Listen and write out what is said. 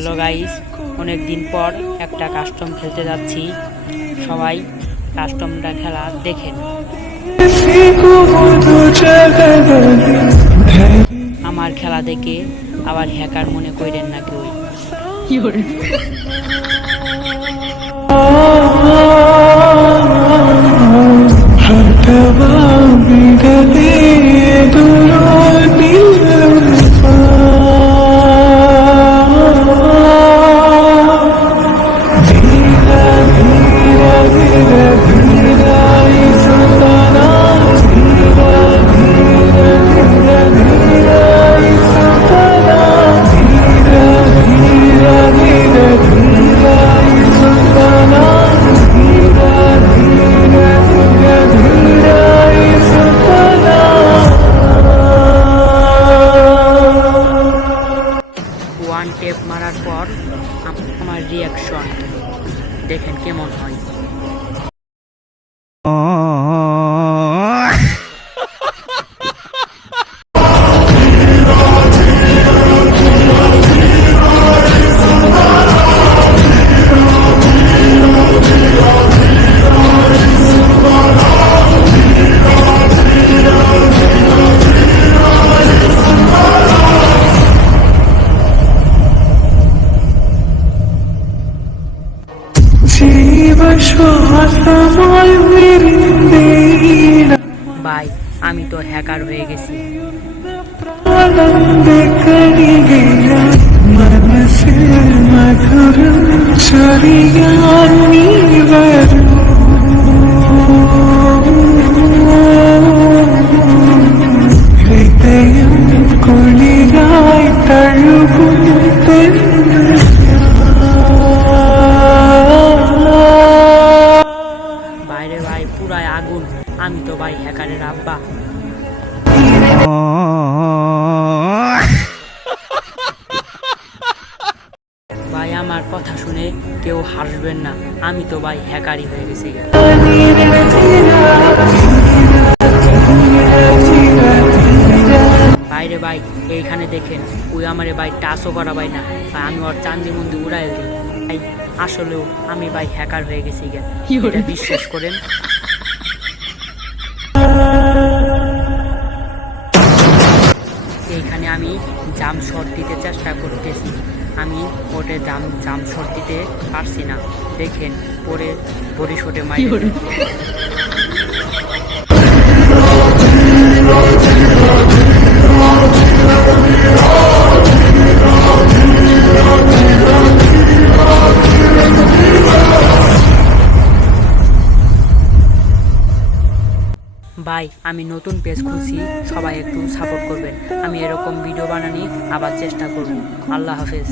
Hello guys, অনেক দিন পর একটা কাস্টম খেলতে যাচ্ছি। সবাই কাস্টমটা খেলা দেখেন। আমার খেলা দেখে আবার হ্যাকার মনে করেন না কেউ। ওয়ান টেপ মারার পর আমার রিয়াকশন দেখেন কেমন হয়। ভাই আমি তো হ্যাকার হয়ে গেছি। বাইরে ভাই পুরাই আগুন, আমি তো ভাই হ্যাকারের আব্বা। ভাই আমার কথা শুনে কেউ হাসবেন না, আমি তো ভাই হ্যাকারই হয়ে গেছি। বাইরে ভাই এইখানে দেখেন, ওই আমারে ভাই টাচও করা ভাই না, আমি ওর চান্দি মন্দি উড়াই দিই। ভাই আসলেও আমি ভাই হ্যাকার হয়ে গেছি, এটা বিশ্বাস করেন। এইখানে আমি জাম শট দিতে চেষ্টা করতেছি, আমি ওটে জাম শট দিতে পারছি না। দেখেন পরে বডি শটে মারি। ভাই আমি নতুন পেজ খুলছি, সবাই একটু সাপোর্ট করবেন। আমি এরকম ভিডিও বানানি আবার চেষ্টা করব। আল্লাহ হাফেজ।